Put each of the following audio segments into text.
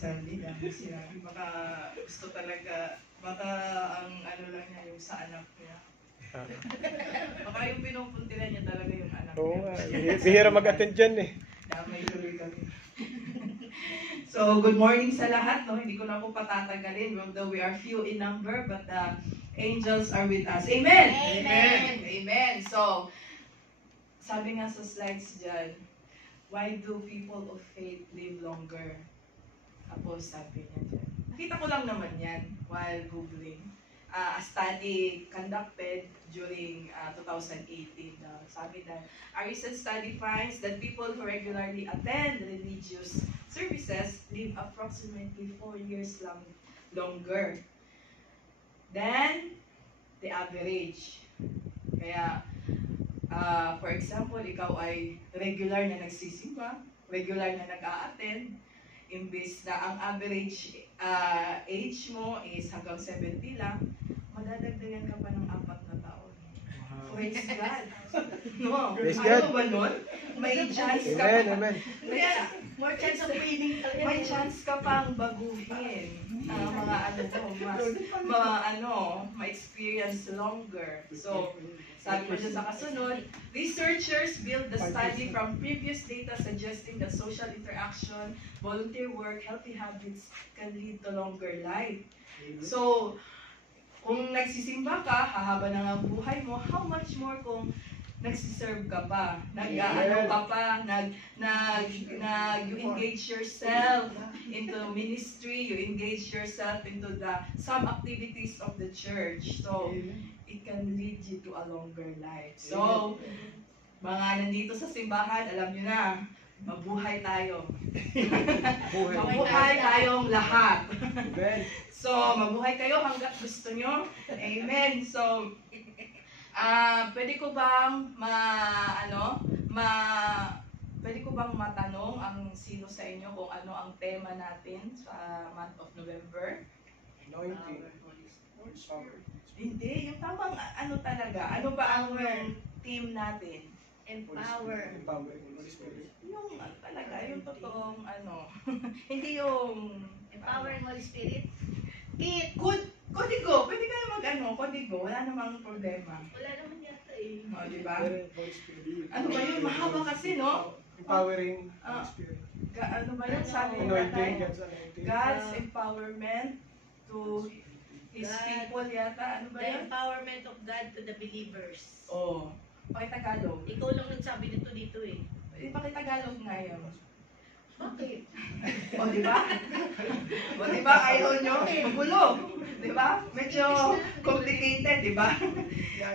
Sandy, dami sinabi. Baka gusto talaga, baka ang ano lang niya, yung sa anak niya. Baka yung pinupuntilan niya talaga yung anak niya. Oo nga, bihira mag-attend dyan eh. Damay tuloy kami. So, good morning sa lahat. No? Hindi ko na po patatagalin, although we are few in number, but the angels are with us. Amen! Amen! Amen! So, sabi nga sa slides dyan, why do people of faith live longer? Tapos sabi niya dyan. Nakita ko lang naman yan while Googling. A study conducted during 2018. Sabi na, a recent study finds that people who regularly attend religious services live approximately 4 years longer than the average. Kaya, for example, ikaw ay regular na nagsisimba, regular na nag-a-attend, imbes na ang average age mo is hanggang 70 lang, madadagdagan ka pa ng 4 na taon. Praise God. No, ayaw ba nun? May chance ka pa. Amen. More chance of winning. May chance ka pang baguhin mga ma-experience longer. So, sabi ko dyan sa kasunod, researchers build the study from previous data suggesting that social interaction, volunteer work, healthy habits can lead to longer life. So, kung nagsisimba ka, hahaba na ang buhay mo, how much more kung nagsiserve ka pa, nag-ano ka pa, you engage yourself into ministry, you engage yourself into some activities of the church. So, it can lead you to a longer life. So, mga nandito sa simbahan, alam nyo na, mabuhay tayo. Mabuhay tayong lahat. So, mabuhay kayo hanggat gusto nyo. Amen. So, pwede ko bang pwede ko bang matanong ang sino sa inyo kung ano ang tema natin sa month of November? Hindi, yung tamang ano talaga. Ano ba ang yung team natin? Empower. Yung talaga, yung totoong ano. Hindi yung Empowering Holy Spirit. Kodigo. Pwede kayo mag-ano, kodigo. Wala namang problema. Wala naman yata eh. O, diba? Ano ba yun? Mahaba kasi, no? Empowering Holy Spirit. Ano ba yun? Sabi Anointing, natin? God's empowerment to His people yata. Ano ba The yun? empowerment of God to the believers. Oo. Pakitagalog. Ikaw lang nagsabi nito dito eh. Pakitagalog nga yun. Bakit? O, diba? O, diba? Ayaw nyo? Magulo. Diba? Medyo complicated, diba?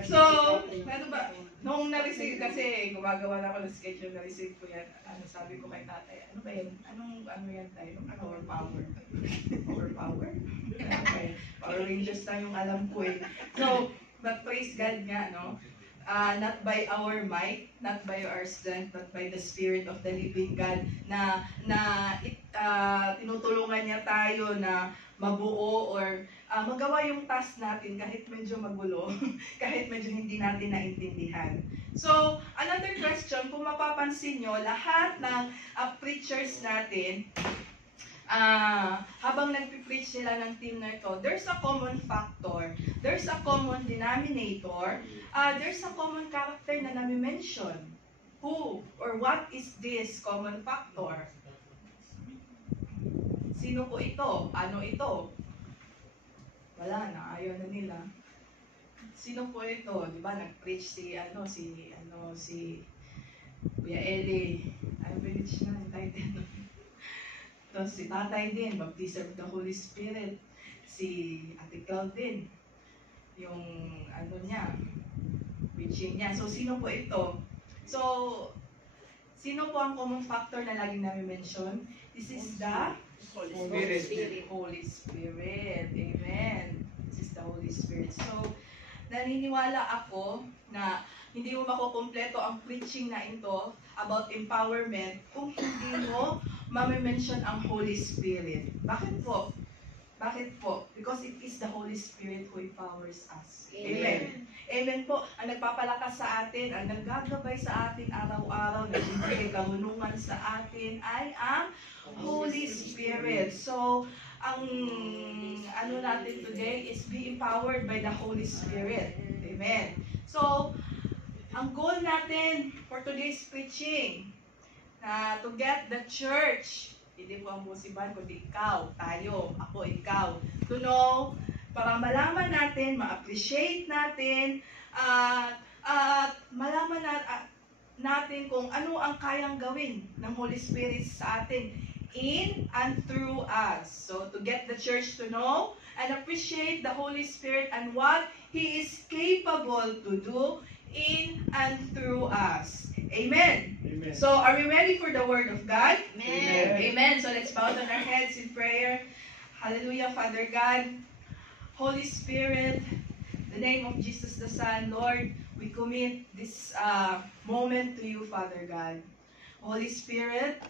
So, ano ba? Nung na-receive kasi, gumagawa na ako ng schedule, na-receive ko yan. Ano, sabi ko kay tatay, ano ba yan? Ano yan tayo? Power? Power power? Ano ba yan? Power Rangers na yung alam ko eh. So, but praise God nga, no? Not by our might, not by our strength, but by the Spirit of the living God na tinutulungan niya tayo na mabuo or magawa yung task natin kahit medyo magulo, kahit medyo hindi natin naintindihan. So, another question, kung mapapansin nyo, lahat ng preachers natin, habang nagpipreach sila ng team na ito, there's a common factor, there's a common denominator, there's a common character na nami-mention. Who or what is this common factor? Sino po ito? Ano ito? Wala na, ayaw na nila. Sino po ito? Di ba, nag-preach si Kuya Eli. Ay, preach na, yung title. Tapos si tatay din, baptism of the Holy Spirit. Si Ate Cloud din. Yung preaching niya. So, sino po ito? So, sino po ang common factor na laging namin-mention? This is the Holy Spirit. Amen. This is the Holy Spirit. So, naniniwala ako na hindi mo makukumpleto ang preaching na ito about empowerment kung hindi mo mamimension ang Holy Spirit. Bakit po? Bakit po? Because it is the Holy Spirit who empowers us. Amen. Amen po. Ang nagpapalakas sa atin, ang naggagabay sa atin araw-araw, nagbibigay karunungan sa atin ay ang Holy Spirit. Spirit. So, ang ano natin today is be empowered by the Holy Spirit. Amen. So, ang goal natin for today's preaching, to get the church, hindi po ang musiban, kundi ikaw, tayo, ako, ikaw, to know, para malaman natin, ma-appreciate natin, at malaman natin kung ano ang kayang gawin ng Holy Spirit sa atin in and through us. So, to get the church to know and appreciate the Holy Spirit and what He is capable to do in and through us. Amen. Amen. So, are we ready for the Word of God? Amen. Amen. So, let's bow down our heads in prayer. Hallelujah, Father God. Holy Spirit, in the name of Jesus the Son, Lord, we commit this moment to you, Father God. Holy Spirit,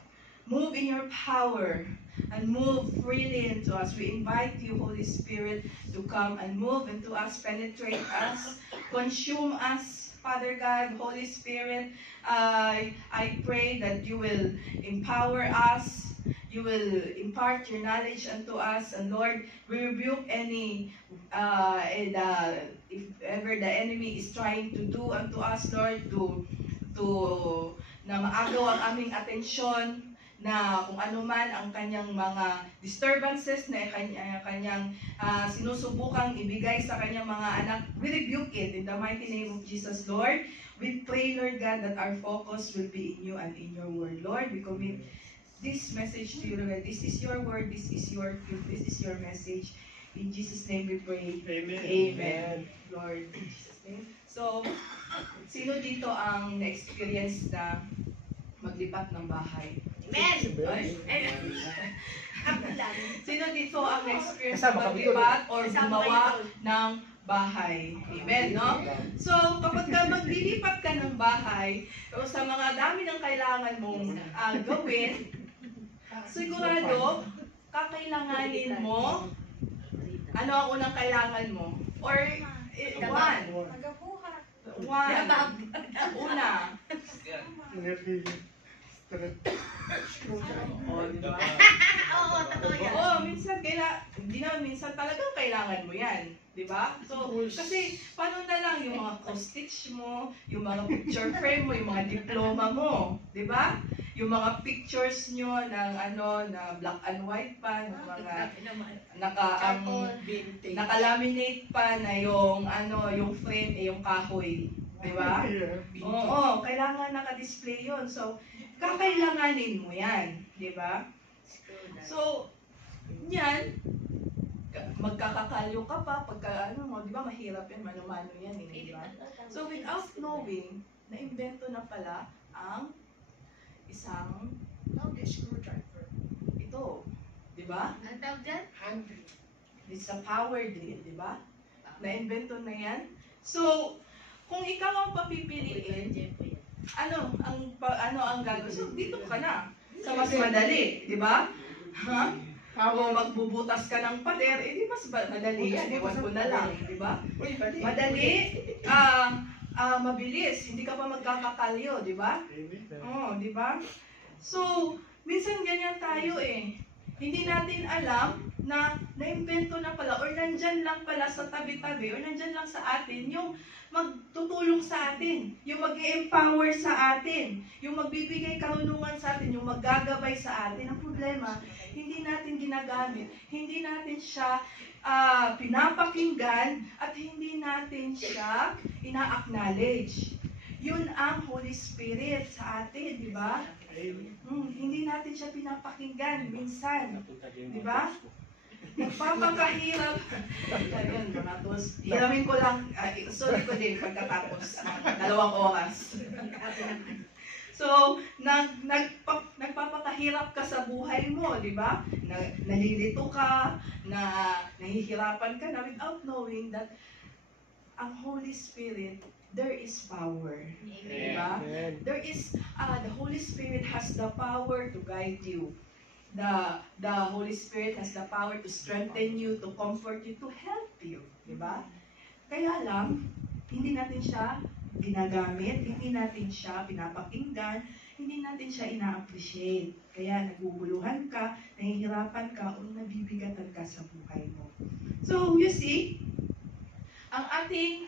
move in your power and move freely into us. We invite you, Holy Spirit, to come and move into us, penetrate us, consume us, Father God. Holy Spirit, I pray that you will empower us, you will impart your knowledge unto us, and Lord, we rebuke any, if ever the enemy is trying to do unto us, Lord, na maagaw ang aming atensyon, na kung ano man ang kanyang mga disturbances na kanyang sinusubukang ibigay sa kanyang mga anak, we rebuke it in the mighty name of Jesus, Lord. We pray, Lord God, that our focus will be in you and in your word. Lord, we commit this message to you, Lord. This is your word, this is your gift, this is your message. In Jesus' name we pray. Amen. Amen. Lord, in Jesus' name. So, sino dito ang na-experience na maglipat ng bahay? Amen. Ay? Ako lang. Sino dito ang na-experience Kasama na kami maglipat or Kasama gumawa kayo. ng bahay? Amen, no? So, kapag ka maglilipat ka ng bahay, o sa mga dami ng kailangan mong gawin, sigurado, kakailanganin mo, ano ang unang kailangan mo? Or, one. One. Una. O, di ba? Oo, totoo yan. Oo, minsan hindi na minsan talagang kailangan mo yan, di ba? So, kasi paano na lang yung mga cross-stitch mo, yung mga picture frame mo, yung mga diploma mo, di ba? Yung mga pictures nyo ng na black and white pa, ng mga naka-laminate pa na yung yung frame yung kahoy, di ba? Oo, kailangan naka-display yun. So, kakailanganin mo yan, di ba? So, yan, magkakakalyo ka pa pagka di ba mahirap yan, mano-mano yan, di ba? So, without knowing, na-invento na pala ang isang ito, di ba? Ang tawag dyan? It's a power drill, di ba? Na-invento na yan. So, kung ikaw ang papipiliin, ano ang gagawin? So, dito ka na. Sa mas madali, di ba? Ha? Kung magbubutas ka ng pader, di mas madali yan. Ewan ko na lang, di ba? Madali, mabilis. Hindi ka pa magkakakalyo, di ba? Oo, di ba? So, minsan ganyan tayo eh. Hindi natin alam na naimbento na pala or nandyan lang pala sa tabi-tabi or nandyan lang sa atin yung magtutulong sa atin, yung mag-empower sa atin, yung magbibigay karunungan sa atin, yung maggagabay sa atin. Ang problema, hindi natin ginagamit, hindi natin siya pinapakinggan at hindi natin siya ina-acknowledge. Yun ang Holy Spirit sa atin, di ba? Hindi natin siya pinapakinggan minsan, di ba? Nagpapakahirap. Ayun, mga tos. Hiramin ko lang, sorry ko din pagkatapos, 2 oras. So, nagpapakahirap ka sa buhay mo, di ba? Nalilito ka, nahihirapan ka na without knowing that ang Holy Spirit, there is power. Di ba? There is, the Holy Spirit has the power to guide you. The Holy Spirit has the power to strengthen you, to comfort you, to help you. Di ba? Kaya lang, hindi natin siya ginagamit, hindi natin siya pinapakinggan, hindi natin siya ina-appreciate. Kaya naguguluhan ka, nahihirapan ka, o nabibigatan ka sa buhay mo. So, you see, ang ating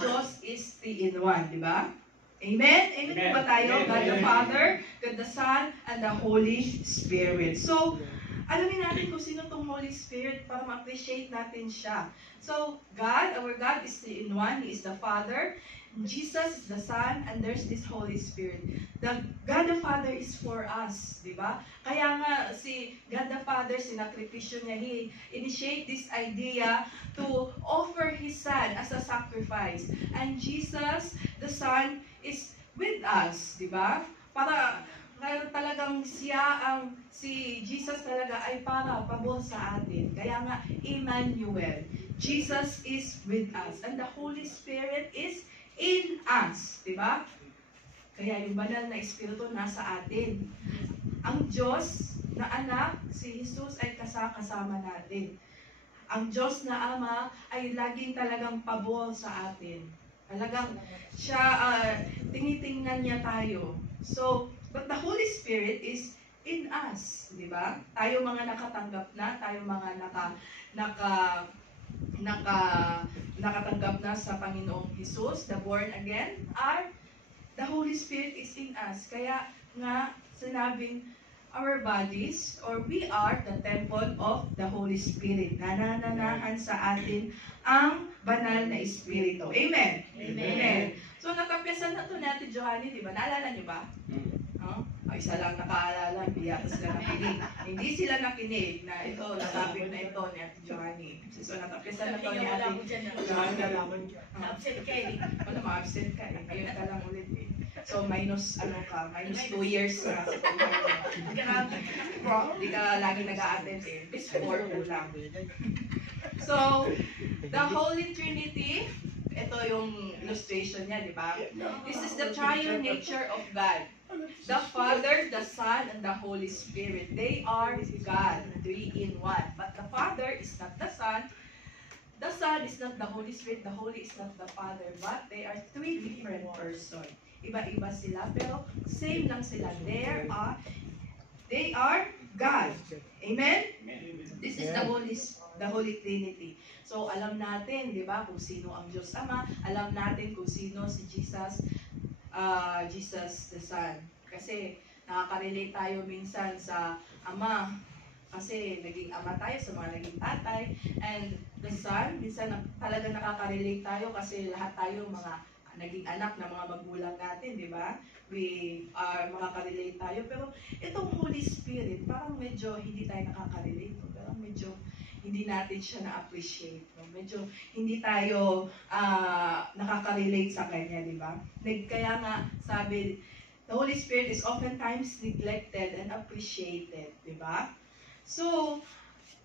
Diyos is 3-in-1, di ba? Amen? Amen po ba tayo? Amen. God the Amen. Father, God the Son, and the Holy Spirit. So, alamin natin kung sino tong Holy Spirit para ma-appreciate natin siya. So, God, our God is 3-in-1. He is the Father, Jesus is the Son, and there's this Holy Spirit. The God the Father is for us, di ba? Kaya nga, si God the Father, sinakripisyo niya, He initiate this idea to offer His Son as a sacrifice. And Jesus, the Son, is with us, di ba? Para talagang si Jesus talaga ay para pabor sa atin. Kaya nga, Emmanuel, Jesus is with us. And the Holy Spirit is in us, di ba? Kaya yung banal na Espiritu nasa atin. Ang Diyos na anak, si Jesus ay kasama natin. Ang Diyos na Ama ay laging talagang pabor sa atin. Talagang siya, tinitingnan niya tayo. So, but the Holy Spirit is in us, di ba? Tayo mga nakatanggap na, tayo mga nakatanggap na sa Panginoong Jesus, the born again, the Holy Spirit is in us. Kaya nga, sinabing, our bodies, or we are the temple of the Holy Spirit. Nanananahan sa atin ang banal na Espiritu. Amen? Amen. So, natapiasan na ito natin, Johanny, di ba? Naalala niyo ba? Isa lang nakaalala, hindi yata sila nakinig. Hindi sila nakinig na ito, nasabing na ito ni Ate Johanny. So, natapiasan na ito ni Ate Johanny. Absent ka eh. Wala, ma-absent ka eh. Ngayon ka lang ulit eh. So, minus 2 years na sa Grabe. Hindi ka lagi nag-a-attend eh. Bis 4 lang. So, the Holy Trinity, ito yung illustration niya, di ba? This is the triune nature of God. The Father, the Son, and the Holy Spirit. They are God, 3-in-1. But the Father is not the Son. The Son is not the Holy Spirit. The Holy is not the Father. But they are 3 different persons. Iba-iba sila, pero same lang sila. They are God. Amen? This is the Holy Trinity. So, alam natin, di ba, kung sino ang Diyos Ama. Alam natin kung sino si Jesus, Jesus the Son. Kasi, nakaka-relate tayo minsan sa Ama. Kasi, naging ama tayo sa mga naging tatay. And the Son, minsan talaga nakaka-relate tayo kasi lahat tayo mga naging anak ng mga magulang natin, di ba? Makaka-relate tayo. Pero itong Holy Spirit, parang medyo hindi tayo nakaka-relate. Parang medyo hindi natin siya na-appreciate. Medyo hindi tayo nakaka-relate sa Kanya, di ba? Kaya nga, sabi, the Holy Spirit is oftentimes neglected and appreciated, di ba? So,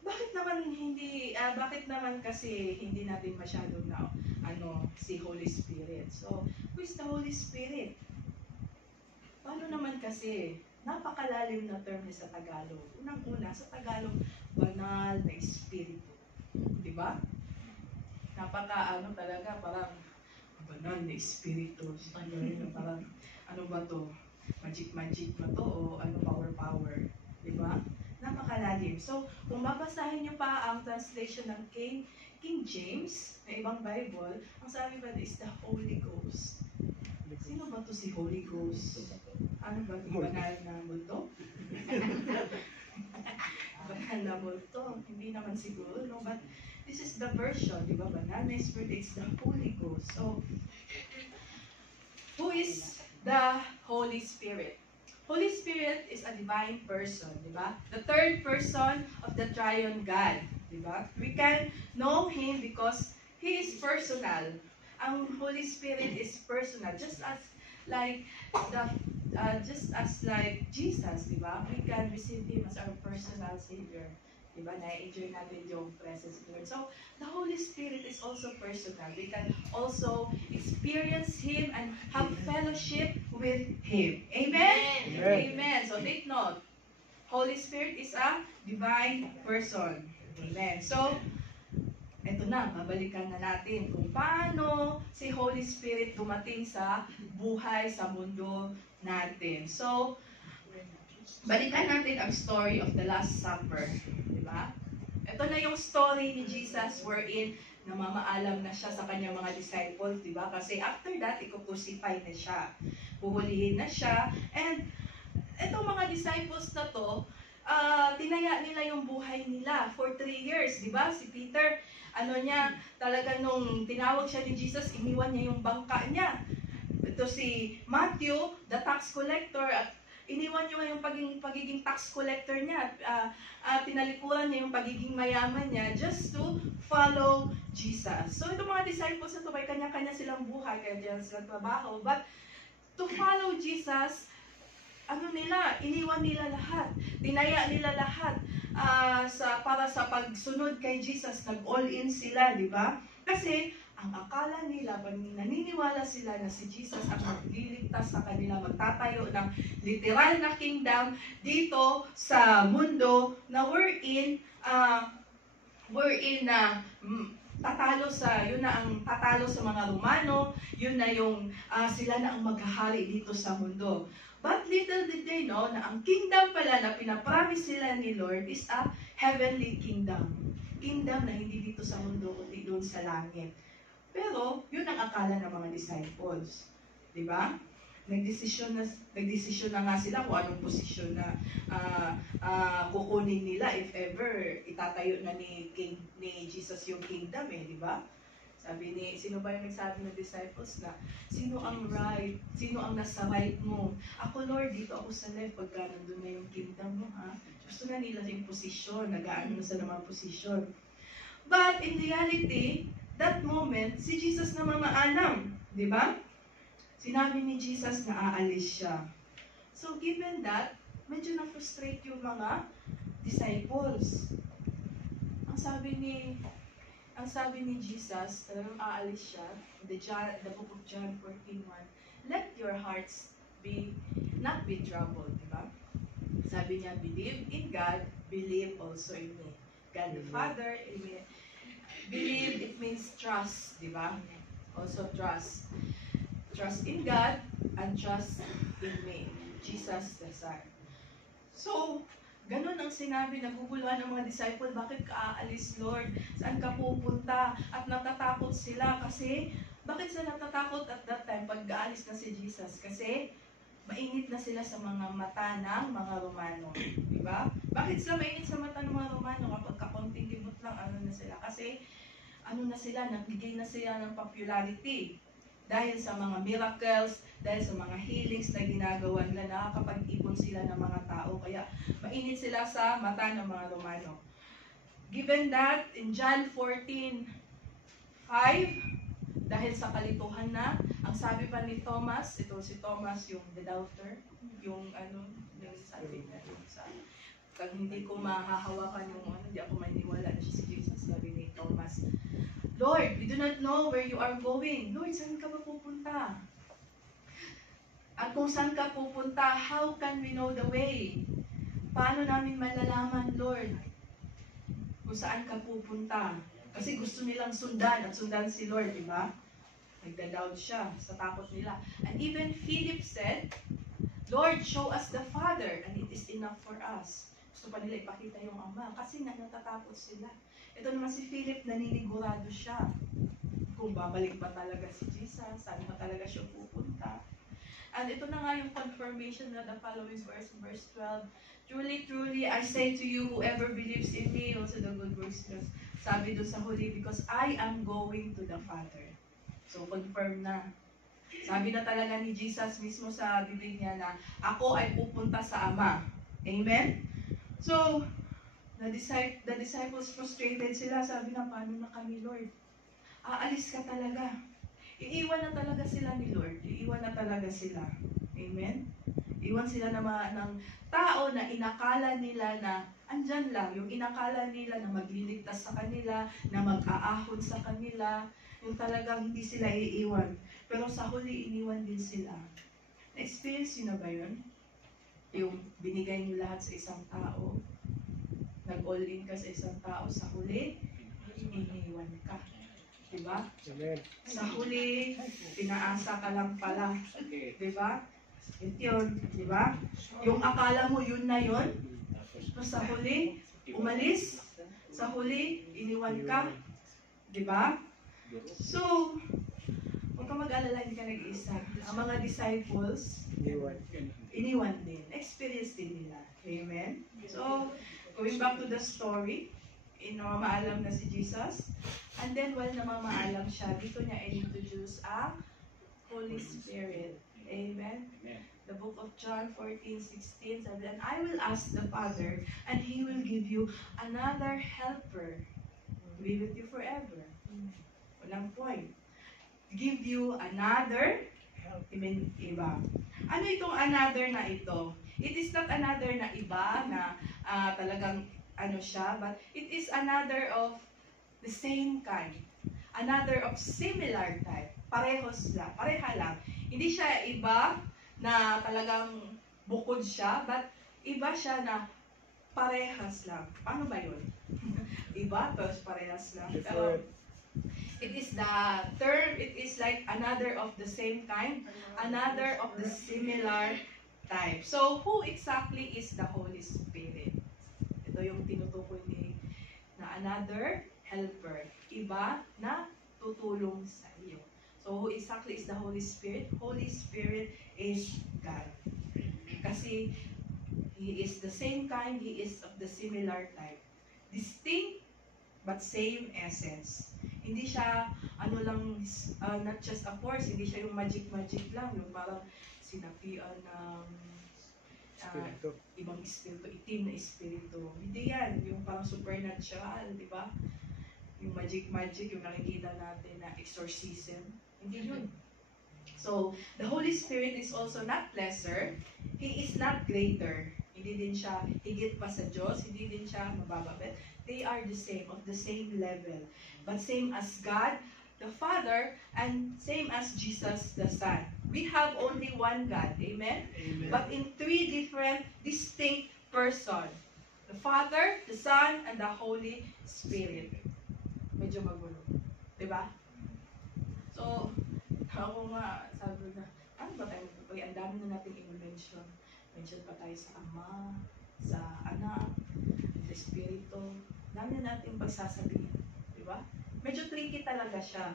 bakit naman kasi hindi natin masyadong si Holy Spirit? So, who is the Holy Spirit? Paano naman kasi, napakalalim na term niya sa Tagalog. Unang-una, sa Tagalog, banal na Espiritu. Di ba? Talaga, parang banal na Espiritu. Parang, ano ba to? Magic ba to? O power? Di ba? Napakalalim. So, kung babasahin niyo pa ang translation ng King James, na ibang Bible, ang sabi ba is the Holy Ghost. Sino ba to si Holy Ghost? Ano ba? Banal na multo? Banal na multo? Hindi naman siguro, no? But this is the version, di ba? Banal na Spirit, it's the Holy Ghost. So, who is the Holy Spirit? Holy Spirit is a divine person, di ba? The third person of the triune God, di ba? We can know Him because He is personal. Ang Holy Spirit is personal, just as like Jesus, di ba? We can receive Him as our personal Savior. Di ba? Na-enjoy natin yung presence of the Lord. So, the Holy Spirit is also personal. We can also experience Him and have fellowship with Him. Amen? Amen. Amen. So, take note. Holy Spirit is a divine person. Amen. So, eto na, babalikan na natin kung paano si Holy Spirit dumating sa buhay, sa mundo natin. So, balikan natin ang story of the Last Supper. Diba? Ito na yung story ni Jesus wherein namamaalam na siya sa kanyang mga disciples, di ba? Kasi after that, ikukusipay na siya. Puhulihin na siya. And itong mga disciples na to, tinaya nila yung buhay nila for 3 years, di ba? Si Peter, talaga nung tinawag siya ni Jesus, iniwan niya yung bangka niya. Ito si Matthew, the tax collector, at iniwan niya yung pagiging tax collector niya. Tinalikuran niya yung pagiging mayaman niya just to follow Jesus. So itong mga disciples na ito, may kanya-kanya silang buhay, kanya silang trabaho. But to follow Jesus, iniwan nila lahat. Tinaya nila lahat para sa pagsunod kay Jesus. Nag-all in sila, di ba? Kasi ang akala nila, pag naniniwala sila na si Jesus ang magliligtas sa kanila, magtatayo ng literal na kingdom dito sa mundo na yun na ang tatalo sa mga Romano, yun na yung sila na ang maghahari dito sa mundo. But little did they know na ang kingdom pala na pinapromise sila ni Lord is a heavenly kingdom. Kingdom na hindi dito sa mundo, kundi doon sa langit. Pero, yun ang akala ng mga disciples. Diba? Nagdesisyon na nga sila kung anong posisyon na kukunin nila if ever itatayo na ni Jesus yung kingdom diba? Sabi sino ba yung nagsabi ng disciples na, sino ang nasa right mo? Ako Lord, dito ako sa left pagka nandun na yung kingdom mo ha. Gusto na nila yung posisyon, nag-aano na sa namang posisyon. But in reality, that moment, si Jesus na mamaalam, di ba? Sinabi ni Jesus na aalis siya. So given that, medyo na-frustrate yung mga disciples. Ang sabi ni Jesus, talagang aalis siya, the book of John 14:1, let your hearts not be troubled, di ba? Sabi niya, believe in God, believe also in me. God the Father, believe, it means trust, di ba? Also trust. Trust in God and trust in me. Jesus the Son. So, ganun ang sinabi, naguguluhan ng mga disciple, bakit ka aalis, Lord? Saan ka pupunta? At natatakot sila kasi, bakit sila natatakot at that time pag aalis na si Jesus? Kasi, mainit na sila sa mga mata ng mga Romano. Diba? Bakit sila mainit sa mata ng mga Romano? Kapag kakonting libot lang, Kasi, nagbigay na sila ng popularity. Dahil sa mga miracles, dahil sa mga healings na ginagawa nila, nakakapag-ipon sila ng mga tao. Kaya, mainit sila sa mata ng mga Romano. Given that, in John 14:5, dahil sa kalituhan na, ang sabi pa ni Thomas, ito si Thomas, yung the doubter, yung sabi niya, pag hindi ko mahahawakan hindi ako maniniwala na siya si Jesus, sabi ni Thomas, Lord, we do not know where you are going. Lord, saan ka ba pupunta? At kung saan ka pupunta, how can we know the way? Paano namin malalaman, Lord, kung saan ka pupunta? Kasi gusto nilang sundan at sundan si Lord, di ba? Nagda-doubt siya sa takot nila. And even Philip said, Lord, show us the Father, and it is enough for us. Gusto pa nila ipakita yung Ama, kasi natatakot sila. Ito naman si Philip, naninigurado siya. Kung babalik ba talaga si Jesus, saan ba talaga siya pupunta. And ito na nga yung confirmation na the following verse 12. Truly, truly, I say to you, whoever believes in me, also the good works, sabi doon sa huli, because I am going to the Father. So, confirm na. Sabi na talaga ni Jesus mismo sa bibig niya na, ako ay pupunta sa Ama. Amen? So, the disciples frustrated sila. Sabi na, paano na kami, Lord? Aalis ka talaga. Iiwan na talaga sila ni Lord. Iiwan na talaga sila. Amen? Iwan sila ng tao na inakala nila na andyan lang. Yung inakala nila na magliligtas sa kanila, na mag-aahon sa kanila. Yung talagang hindi sila iiwan. Pero sa huli, iniwan din sila. Na-experience nyo na ba yun? Yung binigay nyo lahat sa isang tao. Nag-all in ka sa isang tao. Sa huli, iniwan ka. Diba? Amen. Sa huli, pinaasa ka lang pala. Diba? Yun, di ba? Yung akala mo yun na yun, tapos sa huli, umalis, sa huli, iniwan ka, di ba? So, huwag ka mag-alala, hindi ka nag-iisa. Ang mga disciples, iniwan din. Experience din nila. Amen? So, going back to the story, namamaalam na si Jesus. And then, while namamaalam siya, dito niya introduce ang Holy Spirit. Amen? The book of John 14:16 says, "And I will ask the Father, and He will give you another helper to be with you forever." Walang point. Give you another, iba. Ano itong another na ito? It is not another na iba na talagang ano siya, but it is another of the same kind. Another of similar type. Parehos lang, pareha lang. Hindi siya iba na talagang bukod siya, but iba siya na parehas lang. Paano ba yun? Iba, tapos parehas lang. Pero it is the term, it is like another of the same kind, another of the similar type. So, who exactly is the Holy Spirit? Ito yung tinutukoy ni na another helper. Iba na tutulong sa iyo. So, who exactly is the Holy Spirit? Holy Spirit is God. Kasi, He is the same kind, He is of the similar type. Distinct, but same essence. Hindi siya, ano lang, not just a force, hindi siya yung magic-magic lang, yung parang sinapian ng ibang espiritu, itim na espiritu. Hindi yan, yung parang supernatural, di ba? Yung magic-magic, yung nakikita natin na exorcism. Hindi yun. So, the Holy Spirit is also not lesser. He is not greater. Hindi din siya higit pa sa Diyos. Hindi din siya mabababit. They are the same, of the same level. But same as God, the Father, and same as Jesus, the Son. We have only one God. Amen? Amen. But in three different, distinct persons. The Father, the Son, and the Holy Spirit. Medyo magulo. Diba? So, ako nga, sabi na, ano ba tayo magpapagay? Ang dami na natin i-mention. Mention pa tayo sa Ama, sa Anak, sa Espiritu. Dami na natin pagsasabihin. Diba? Medyo tricky talaga siya.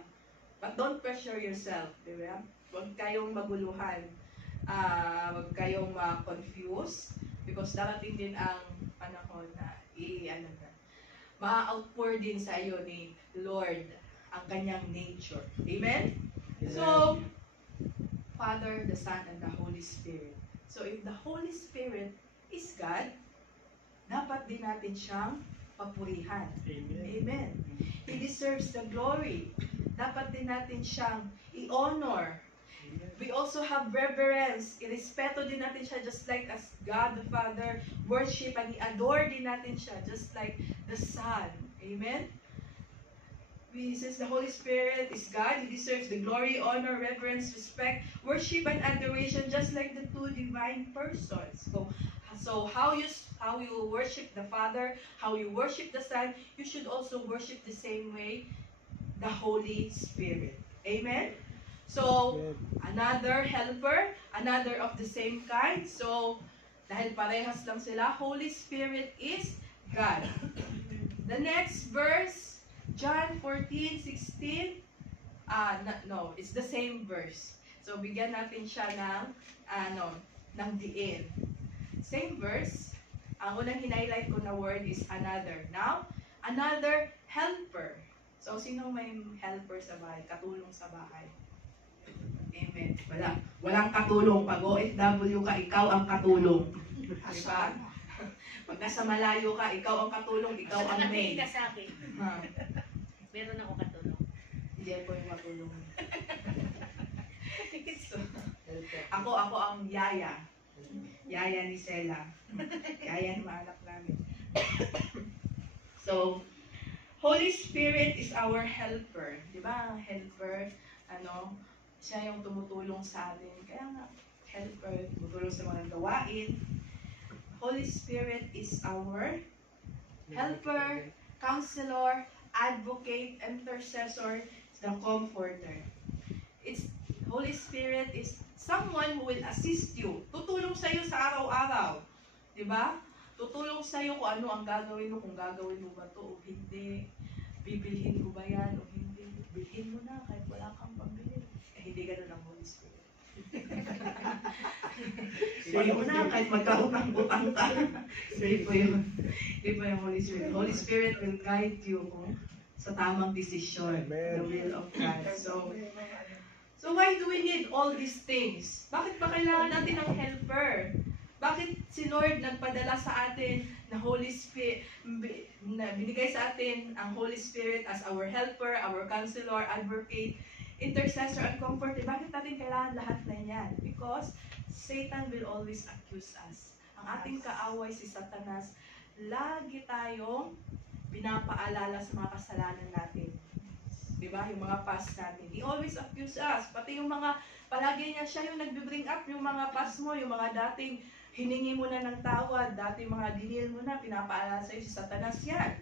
But don't pressure yourself. Diba? Huwag kayong maguluhan. Huwag kayong ma-confuse. Because darating din ang panahon na ma-outpour din sa iyo ni Lord ang kanyang nature. Amen? So, Father, the Son, and the Holy Spirit. So, if the Holy Spirit is God, dapat din natin siyang papurihan. Amen. Amen. He deserves the glory. Dapat din natin siyang i-honor. We also have reverence. Irespeto din natin siya just like as God the Father. Worship and i-adore din natin siya just like the Son. Amen? Since the Holy Spirit is God, He deserves the glory, honor, reverence, respect, worship, and adoration just like the two divine persons. So how you worship the Father, how you worship the Son, you should also worship the same way the Holy Spirit. Amen? So, another helper, another of the same kind. So, dahil parehas lang sila, Holy Spirit is God. The next verse, John 14:16. No, it's the same verse. So, bigyan natin siya ng diin. Same verse. Ang unang hinighlight ko na word is another. Now, another helper. So, sino may helper sa bahay? Katulong sa bahay? Amen. Walang katulong. Pag OFW ka, ikaw ang katulong. Diba? Pag nasa malayo ka, ikaw ang katulong, ikaw ang maid. Nakatulong ka sa akin. Meron ako katulong. Hindi ako yung katulong. So, ako ang yaya. Yaya ni Sela. Yaya ni mga anak namin. So, Holy Spirit is our helper. Diba? Helper, siya yung tumutulong sa atin. Kaya nga, helper, tumutulong sa mga gawain. Holy Spirit is our helper, counselor, advocate, intercessor, the comforter. Holy Spirit is Someone who will assist you. Tutulong sa'yo sa araw-araw. Diba? Tutulong sa'yo kung ano ang gagawin mo, kung gagawin mo ba to o hindi. Bibilhin ko ba yan o hindi. Bilhin mo na kahit wala kang pambili. Hindi ganun ang Holy Spirit. Bilhin mo na kahit magkautang-utang ka. Hindi po yun. Hindi po yung Holy Spirit. Holy Spirit will guide you kung sa tamang desisyon. The will of God. So why do we need all these things? Bakit ba kailangan natin ng helper? Bakit si Lord nagpadala sa atin na Holy Spirit, na binigay sa atin ang Holy Spirit as our helper, our counselor, advocate, intercessor, and comforter? Bakit natin kailangan lahat na yan? Because Satan will always accuse us. Ang ating kaaway si Satanas, lagi tayong pinapaalala sa mga kasalanan natin. Diba? Yung mga past natin. He always accuse us. Pati yung mga, palagi niya siya yung nagbe-bring up yung mga past mo, yung mga dating hiningi mo na ng tawad, dating mga dinil mo na, pinapaalala sa'yo si Satanas yan.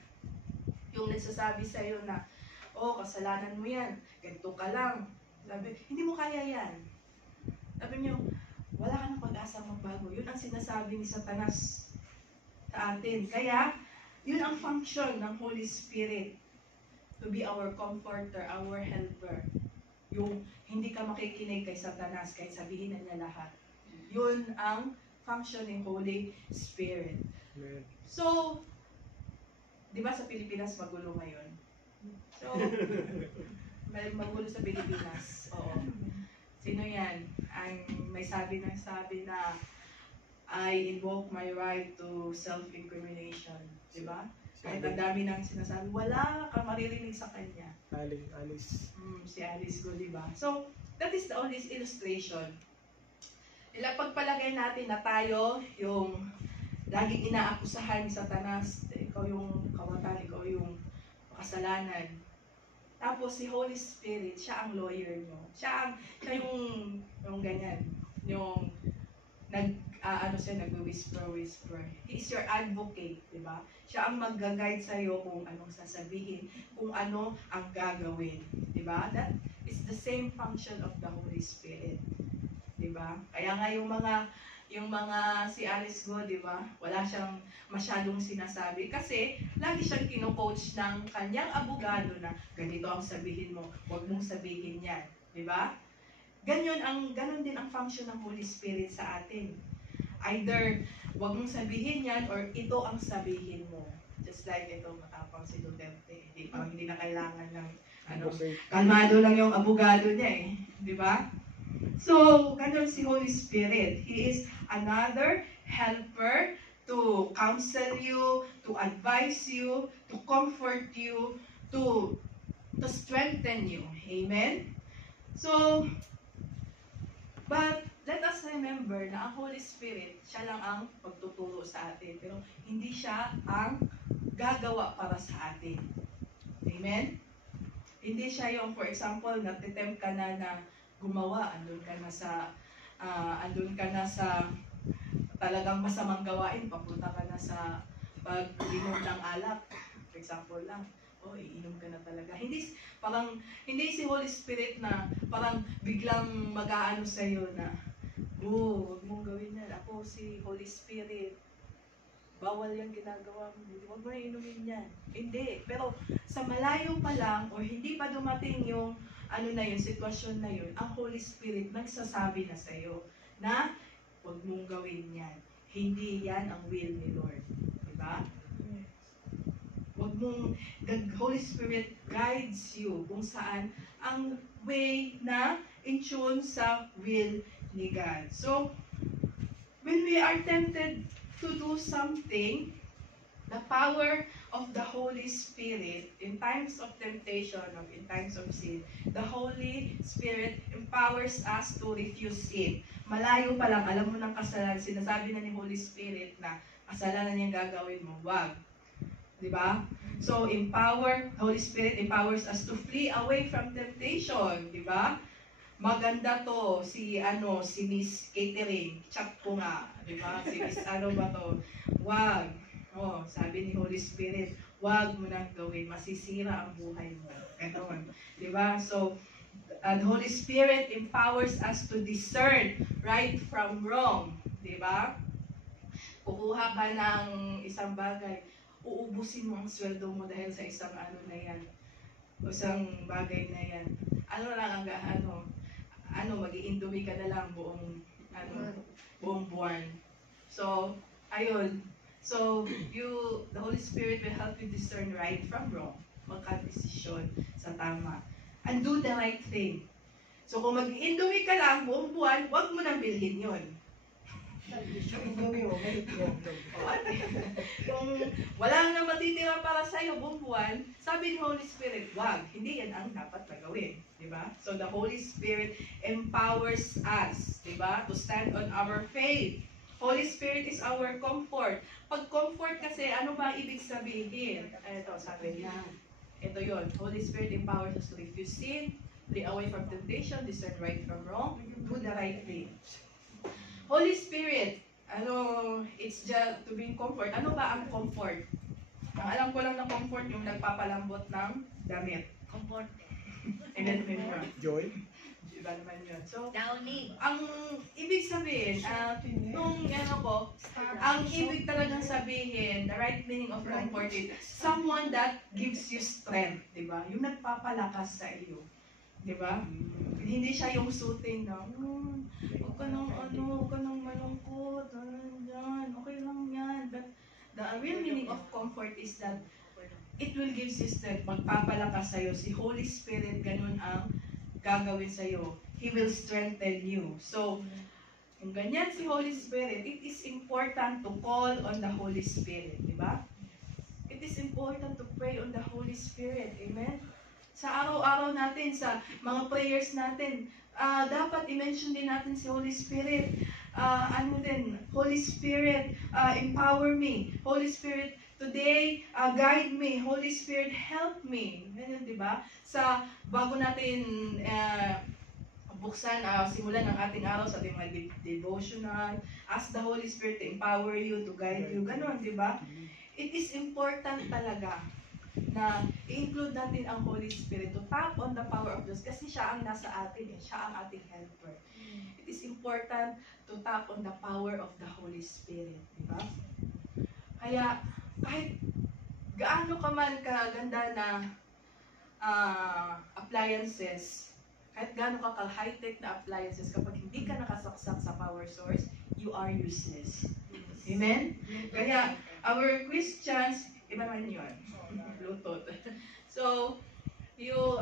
Yung nagsasabi sa'yo na, oh, kasalanan mo yan, ganito ka lang. Sabi, hindi mo kaya yan. Sabi niyo, wala ka ng pag-asa magbago. Yun ang sinasabi ni Satanas sa atin. Kaya, yun ang function ng Holy Spirit. To be our comforter, our helper. Yung hindi ka makikinig kay Satanas, kahit sabihin na niya lahat. Yun ang function ng Holy Spirit. Amen. So, di ba sa Pilipinas magulo ngayon? So, may magulo sa Pilipinas. Oo. Sino yan? Ang may sabi na I invoke my right to self-incrimination. Di ba? Kahit ang dami nang sinasabi, wala ka maririnig sa kanya. Alice. Si Alice Go, di ba? So, that is the only illustration. Pagpalagay natin na tayo yung laging inaakusahan ni Satanas, ikaw yung kawatan, ikaw yung kasalanan. Tapos si Holy Spirit, siya ang lawyer nyo. Siya yung ganyan, yung nag-whisper. He is your advocate, di ba? Siya ang mag-guide sa'yo kung anong sasabihin, kung ano ang gagawin, di ba? That is the same function of the Holy Spirit, di ba? Kaya nga yung mga si Alice Go, di ba? Wala siyang masyadong sinasabi kasi lagi siyang kino-coach ng kanyang abogado na ganito ang sabihin mo, huwag mong sabihin yan, di ba? Ganon din ang function ng Holy Spirit sa atin. Either wag mong sabihin yan or ito ang sabihin mo. Just like ito, matapang si Duterte. Hindi na kailangan ng kalmado lang yung abogado niya eh. Di ba? So, ganon si Holy Spirit. He is another helper to counsel you, to advise you, to comfort you, to strengthen you. Amen? So, but let us remember na ang Holy Spirit, siya lang ang pagtuturo sa atin. Pero hindi siya ang gagawa para sa atin. Amen? Hindi siya yung, for example, natitempt ka na gumawa, andun ka na sa talagang masamang gawain, papunta ka na sa pag-inom ng alak. For example lang, iinom ka na talaga. Hindi si Holy Spirit na parang biglang mag-aano sa'yo na, huwag mong gawin yan. Ako si Holy Spirit. Bawal yung ginagawa mo. Huwag mo na inumin yan. Hindi. Pero sa malayo pa lang, or hindi pa dumating yung sitwasyon na yun, ang Holy Spirit nagsasabi na sa'yo na huwag mong gawin yan. Hindi yan ang will ni Lord. Diba? The Holy Spirit guides you kung saan ang way na in tune sa will ni God. So, when we are tempted to do something, the power of the Holy Spirit in times of temptation, in times of sin, the Holy Spirit empowers us to refuse it. Malayo pa lang, alam mo ng kasalanan, sinasabi na ni Holy Spirit na kasalanan niyang gagawin mo, wag. Diba? So, Holy Spirit empowers us to flee away from temptation. Diba? Maganda to, si Miss Catering, chat ko nga. Diba? Si Miss ba to? Wag. Sabi ni Holy Spirit, wag mo nang gawin, masisira ang buhay mo. Ganon. Diba? So, The Holy Spirit empowers us to discern right from wrong. Diba? Kukuha ka ng isang bagay, uubusin mo ang sweldo mo dahil sa isang ano na yan, o isang bagay na yan. Ano lang ang mag-i-indomie ka na lang buong buwan. So, ayun. So, the Holy Spirit will help you discern right from wrong, magka-desisyon sa tama, and do the right thing. So, kung mag-i-indomie ka lang buong buwan, huwag mo nang bilhin yun. Kung wala na matitira para sa'yo buong buwan, sabi ni Holy Spirit, wag, hindi yan ang dapat na gawin. Diba? So the Holy Spirit empowers us, diba, to stand on our faith. Holy Spirit is our comfort. Pag comfort kasi, ano ba ibig sabihin? Ito, sabi niya. Ito yun. Holy Spirit empowers us to refuse sin, flee away from temptation, discern right from wrong, do the right thing. Holy Spirit, it's just to bring comfort. Ano ba ang comfort? Ang alam ko lang na comfort yung nagpapalambot ng damit. Comfort. Amen, amen. Joy. Iba naman yun. So, Downing. ang ibig sabihin, ang ibig talagang sabihin, the right meaning of comfort is someone that gives you strength, di ba? Yung nagpapalakas sa iyo. Di ba? Hindi siya yung soothing na, huwag ka nang malungkot, dyan, okay lang yan. But the real meaning of comfort is that it will give you strength, magpapalakas sa'yo. Si Holy Spirit, ganun ang gagawin sa'yo. He will strengthen you. So, kung ganyan si Holy Spirit, it is important to call on the Holy Spirit. Di ba? It is important to pray on the Holy Spirit. Amen? Sa araw-araw natin, sa mga prayers natin, dapat i-mention din natin si Holy Spirit. Holy Spirit, empower me. Holy Spirit, today, guide me. Holy Spirit, help me. Ganyan, di ba? Bago natin simulan ang ating araw sa ating mga devotional, ask the Holy Spirit to empower you, to guide you. Ganon, di ba? It is important talaga na i-include natin ang Holy Spirit to tap on the power of Diyos kasi siya ang nasa atin, siya ang ating helper. It is important to tap on the power of the Holy Spirit, di ba? Kaya, kahit gaano ka man kaganda na appliances, kahit gaano ka ka-high-tech na appliances, kapag hindi ka nakasaksak sa power source, you are useless. Amen? Kaya, our Christians, iba man yun. Bluetooth. So,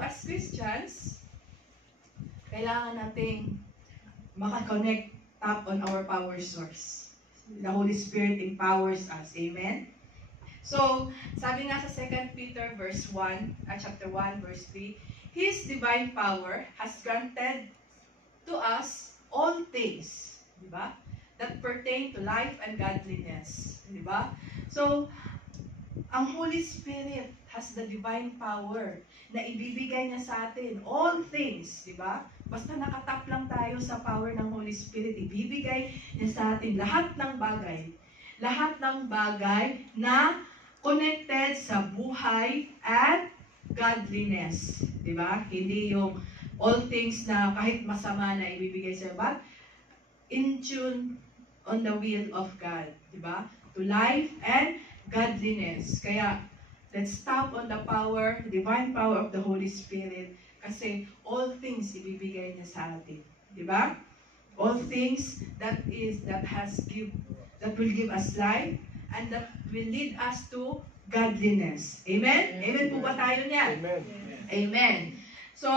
as Christians, kailangan nating makakonect tap on our power source. The Holy Spirit empowers us. Amen? So, sabi nga sa 2 Peter chapter 1, verse 3, His divine power has granted to us all things, di ba? That pertain to life and godliness. Di ba? So, ang Holy Spirit has the divine power na ibibigay niya sa atin all things, di ba? Basta nakatap lang tayo sa power ng Holy Spirit, ibibigay niya sa atin lahat ng bagay na connected sa buhay at godliness, di ba? Hindi yung all things na kahit masama na ibibigay sa but in tune on the will of God, di ba? To life and godliness. Kaya, let's tap on the divine power of the Holy Spirit kasi all things ibibigay niya sa atin. Di ba? All things that will give us life and that will lead us to godliness. Amen? Amen po ba tayo niyan? Amen. Amen. So,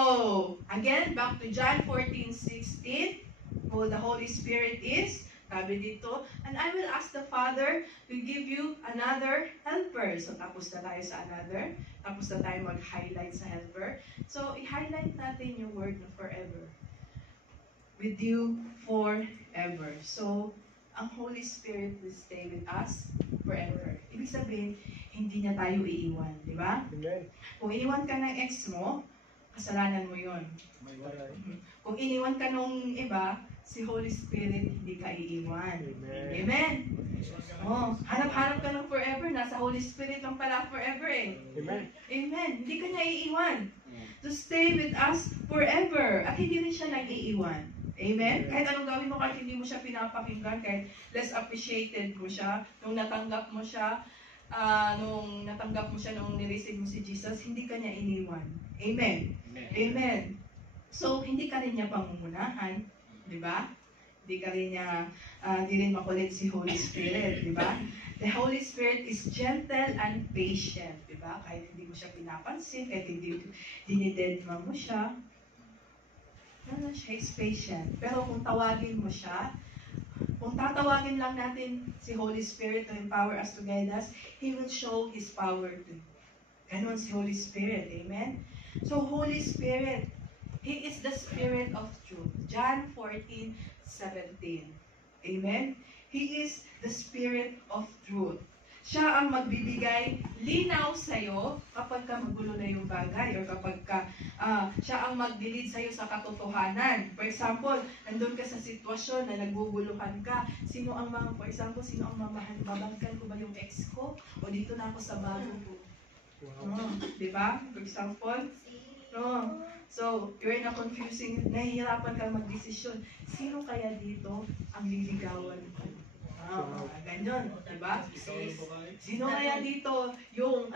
again, back to John 14:16, who the Holy Spirit is, sabi dito, and I will ask the Father to give you another helper. So, tapos na tayo sa another. Tapos na tayo mag-highlight sa helper. So, i-highlight natin yung word na forever. With you forever. So, ang Holy Spirit will stay with us forever. Ibig sabihin, hindi niya tayo iiwan. Di ba? Amen. Kung iiwan ka ng ex mo, kasalanan mo yon. Kung iniwan ka nung iba, si Holy Spirit hindi ka iiwan. Amen. Amen? Oh, hanap-hanap ka ng forever. Nasa Holy Spirit lang pala forever eh. Amen. Amen. Hindi ka niya iiwan. to stay with us forever. At hindi rin siya nag-iiwan. Amen? Kahit anong gawin mo, kahit hindi mo siya pinapakinggan, kahit less appreciated mo siya, nung natanggap mo siya, nung nireceive mo si Jesus, hindi ka niya iniwan. Amen? Amen. So, hindi ka rin niya pangungunahan. Di ba? Hindi ka rin niya, di rin makulit si Holy Spirit. Di ba? The Holy Spirit is gentle and patient. Di ba? Kahit hindi mo siya pinapansin, kahit hindi dinidedma mo siya, siya is patient. Pero kung tawagin mo siya, kung tatawagin lang natin si Holy Spirit to empower us, to guide us, He will show His power too. Ganon si Holy Spirit. Amen? So, Holy Spirit, He is the Spirit of truth. John 14:17. Amen? He is the Spirit of truth. Siya ang magbibigay linaw sa'yo kapag ka magulo na yung bagay or kapag ka siya ang mag-lead sa'yo sa katotohanan. For example, nandun ka sa sitwasyon na nagbubuluhan ka. Sino ang mamahal? Babalikan ko ba yung ex ko? O dito na ako sa bago ko? Di ba? For example, so, you're in a confusing, nahihirapan kang magdesisyon. Sino kaya dito ang liligawan ko? Ganyan, di ba? Sino kaya dito yung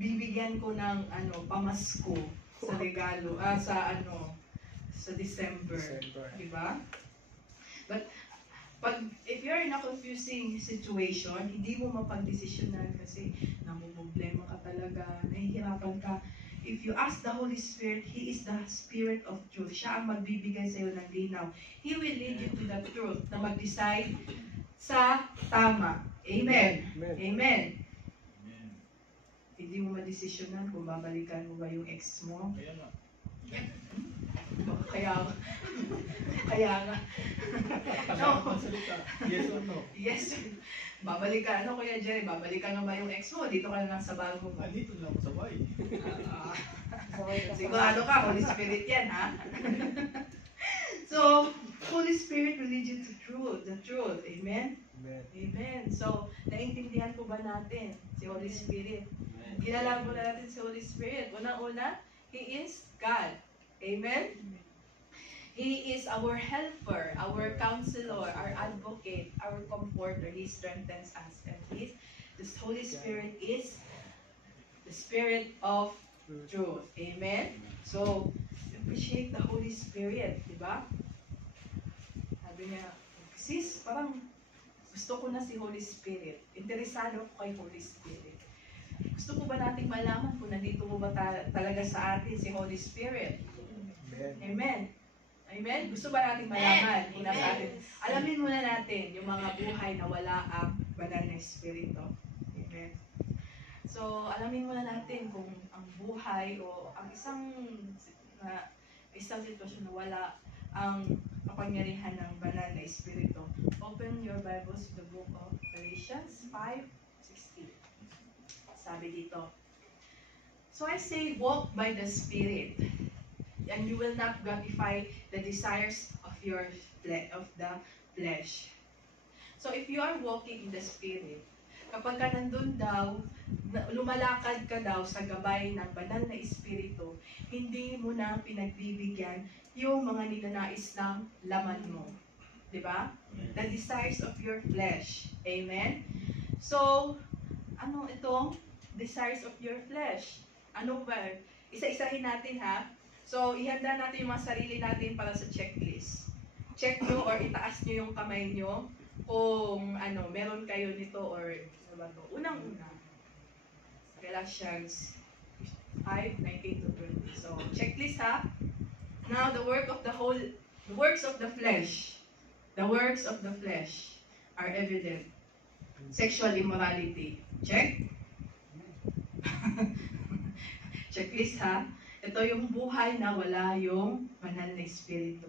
bibigyan ko ng pamasko sa regalo, sa December, di ba? But if you're in a confusing situation, hindi mo mapagdesisyonan kasi namumblema ka talaga, nahihirapan ka. If you ask the Holy Spirit, He is the Spirit of truth. Siya ang magbibigay sa iyo ng linaw. He will lead you to the truth na mag-decide sa tama. Amen. Amen. Hindi mo madesisyonan kung babalikan mo ba yung ex mo. Kaya nga. No. Yes or no? Yes. Babalikan. Kuya Jerry, babalikan mo ba yung ex mo? Dito ka na lang sa bago mo. Dito lang sa bahay. Sigurado ka, Holy Spirit yan, ha? So, Holy Spirit will lead you to truth, the truth. Amen? Amen. So, naintindihan po ba natin si Holy Spirit? Kilala mo na natin si Holy Spirit. Una-una, He is God. Amen? He is our helper, our counselor, our advocate, our comforter. He strengthens us. And this Holy Spirit is the Spirit of truth. Amen? So, appreciate the Holy Spirit. Diba? Sabi niya, sis, parang gusto ko na si Holy Spirit. Interesado ako kay Holy Spirit. Gusto ko ba nating malaman kung nandito mo ba talaga sa atin si Holy Spirit? Amen. Amen? Gusto ba nating malaman kung nasa atin? Alamin muna natin yung mga buhay na wala ang banal na Espiritu. Amen. So, alamin muna natin kung ang buhay o ang isang sitwasyon na wala ang kapangyarihan ng banal na Espiritu. Open your Bibles to the book of Galatians 5:16. Sabi dito, so I say, walk by the Spirit, and you will not gratify the desires of the flesh. So if you are walking in the Spirit, kapag ka nandun daw, lumalakad ka daw sa gabay ng banal na Espiritu, hindi mo na pinagbibigyan yung mga nilanais ng laman mo. Diba? The desires of your flesh. Amen? So, ano itong desires of your flesh? Ano ba? Isa-isahin natin, ha? So, ihanda natin yung mga sarili natin para sa checklist. Check nyo or itaas nyo yung kamay nyo kung meron kayo nito or ano ba to? Unang-una, Galatians 5:19-20. So, checklist, ha? Now, the works of the flesh. The works of the flesh are evident. Sexual immorality. Check? Checklist, ha? Ito yung buhay na wala yung banal na Espiritu.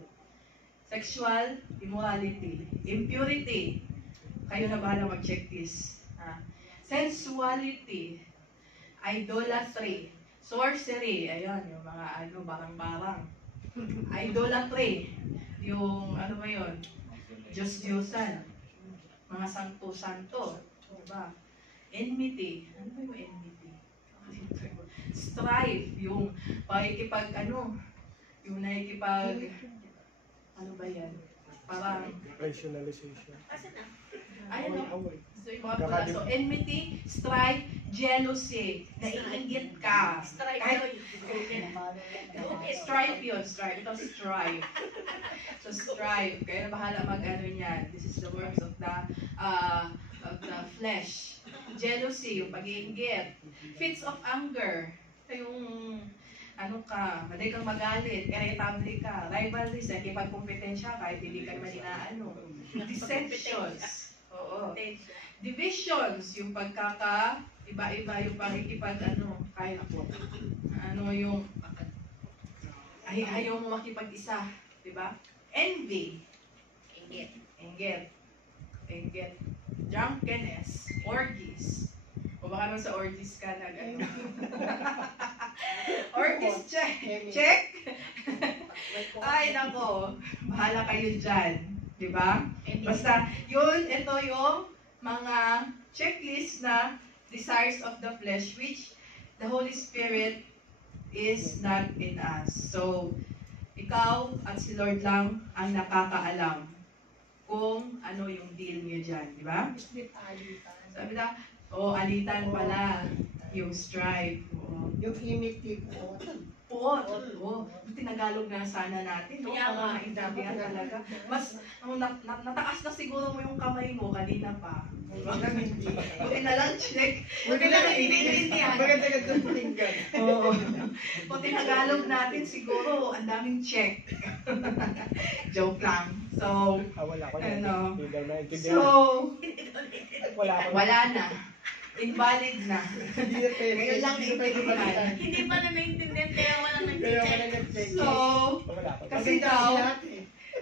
Sexual immorality. Impurity. Kayo na bahala mag-checklist. Sensuality. Idolatry. Sorcery. Ayan, yung mga barang-barang. Idolatry. Yung, ano ba yun? Diyos-Diyosan. Mga santo-santo. Diba? Enmity. Ano ba yung enmity? strife, yung pakikipag yung nakikipag, ano ba yan? Parang, Rationalization. Kasi na. ayun o. Away. So, yung mga pula. So, enmity, strife, jealousy, naiingit ka. Strike Kahit- yun. Strife yun, strife. Ito, strife. So, strife. Kaya bahala mag-ano niyan. This is the works of the flesh. Jealousy, yung pag-iinggit. Fits of anger. Ito yung, madali kang magalit, irritable ka. Rivalries, nakipagkompetensya kahit hindi ka naman inaano. Dissensions. Oo. Divisions, yung iba-iba yung pakikipag kahit yung ayaw mo makipag-isa, di ba? Envy, inggit, drunkenness, orgies. O baka naman sa orgies ka orgies, check. Ay, nako, bahala kayo dyan, di ba? Basta, ito yung mga checklist na desires of the flesh which the Holy Spirit is not in us. So, ikaw at si Lord lang ang nakakaalam kung ano yung deal niyo dyan, di ba? Sabi na, alitan pala, yung strife. Yung imity po. Tinagalog na sana natin. No? Kaya nga, Maintindihan talaga. Mas, nataas na siguro mo yung kamay mo kanina pa. Buti na lang, check. Buti na lang, iniintindihan. Maganda-ganda tinggan. Oo. Kung tinagalog natin, siguro, ang daming check. Joke lang. So, Wala ko na. Ano? Hindi daw naintindihan. so, Wala ko na. wala na. Invalid na. Hindi na pwede. Ngayon lang Hindi na pwede naintindihan. balikan. Hindi pa na naintindihan kaya walang Kaya wala nag-check. nag-check. So, Wala ko na. kasi Maganda daw, si ate.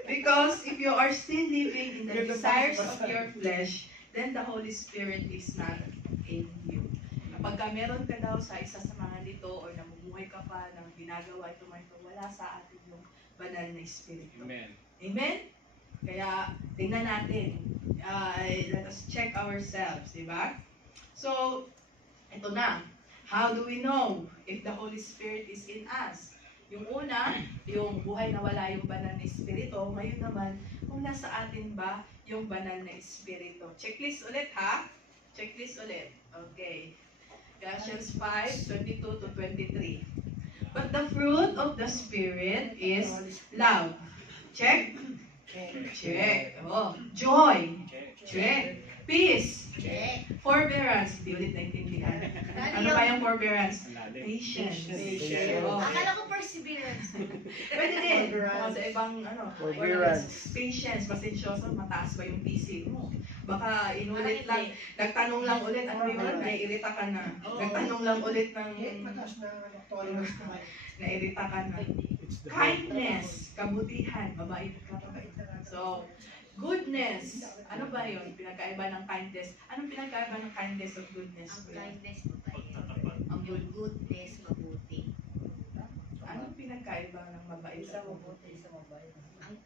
because if you are still living in the desires of your flesh, then the Holy Spirit is not in you. Kapag meron ka daw sa isa sa mga nito or namumuhay ka pa ng ginagawa ito, wala sa atin yung banal na Espiritu. Amen. Amen? Kaya, tingnan natin. Let us check ourselves, di ba? So, ito na. How do we know if the Holy Spirit is in us? Yung una, yung buhay na wala yung banal na Espiritu. Ngayon naman, kung nasa atin ba yung banal na Espiritu. Checklist ulit, ha? Checklist ulit. Okay. Galatians 5:22-23. But the fruit of the Spirit is love. Check. Check. Joy. Check. Peace. Check. Forbearance. Hindi ulit naintindihan. Ano ba yung forbearance? Ang lalim. Patience. Patience. Akala ko perseverance. Pwede din. Sa ibang Forbearance. Patience. Pasensyoso. Mataas ba yung PC mo? Baka inulit lang. Nagtanong lang ulit. Ano yun? Naiirita ka na. Nagtanong lang ulit ng Mataas na tolerance naman. nairita ka na. It's the Kindness. Kabutihan. Mabait ka. So, goodness. Ano ba yun? Pinagkaiba ng kindness. Anong pinagkaiba ng kindness of goodness? Ang kindness, mabait. Pagtatapat. Ang goodness, mabuti. Anong pinagkaiba ng mabait sa Ang